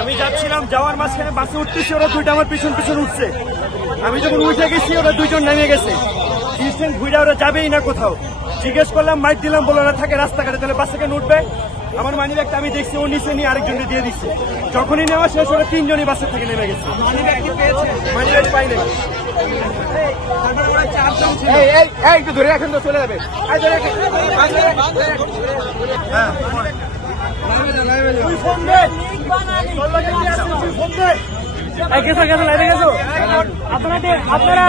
আমি যাচ্ছিলাম, যাওয়ার মাঝখানে বাসে উঠতেছি, ওরা দুইটা আমার পিছন পিছন উঠছে। আমি যখন উঠে গেছি ওরা দুইজন নেমে গেছে। ডিস্টেন্স ঘুরে ওরা যাবেই না কোথাও। জিজ্ঞেস করলাম, মাইক দিলাম, বলে না থাকে রাস্তাঘাটে, তাহলে বাসে কেন উঠবে? আমার মানি ব্যাগটা আমি দেখছি ও নিচে নিয়ে আরেকজনকে দিয়ে দিচ্ছে। যখনই নেওয়া শেষ ওরা তিনজনই বাসের থেকে নেমে গেছে। মানি ব্যাগ পাই নাই। একটু ধরে রাখেন তো, চলে যাবে। আপনারা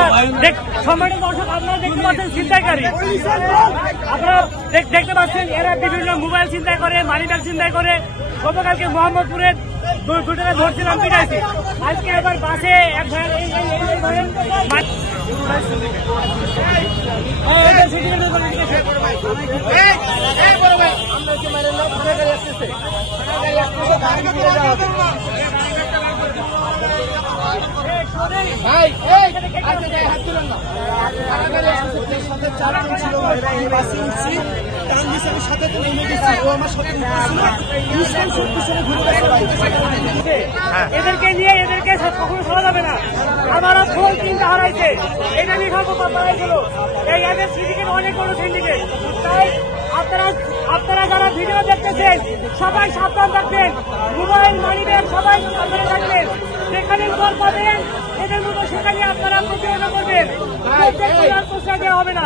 সম্মানিত দর্শক, আপনারা দেখতে পাচ্ছেন ছিনতাইকারী, আপনারা দেখতে পাচ্ছেন এরা বিভিন্ন মোবাইল ছিনতাই করে, মানি ব্যাগ ছিনতাই করে। গতকালকে মোহাম্মদপুরের দুজনে ধরছিলাম, পিটাইছি। আজকে আবার বাসে এক এদেরকে নিয়ে এদেরকে কখনো ছাড়া যাবে না। আমার ফোন চিন্তা হারাইছে, এটা নিয়ে হারাইছিল। এই এদের সিন্ডিকেট অনেক বড় সিন্ডিকেট। তাই আপনারা যারা ভিডিও দেখতেছেন সবাই সাবধান থাকবেন, মোবাইল মানি ব্যাগ সবাই সাবধানে থাকবেন। যেখানে কল পাবেন এদের মতো সেখানে আপনারা প্রতিহত করবেন, প্রশ্রয় দেওয়া হবে না।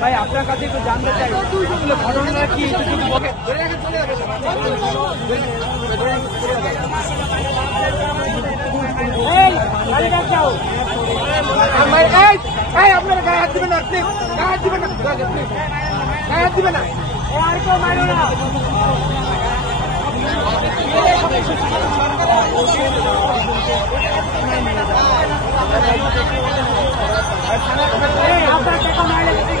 ভাই আপনার কাছে একটু জানতে চাই ঘটনাটা কি? আপনারা গায়ে হাত দিবেন না, প্লিজ গায়ে হাত দিবেন না, গায়ে হাত দিবেন না, আর কেউ মারো না। আপনার টাকা মারলে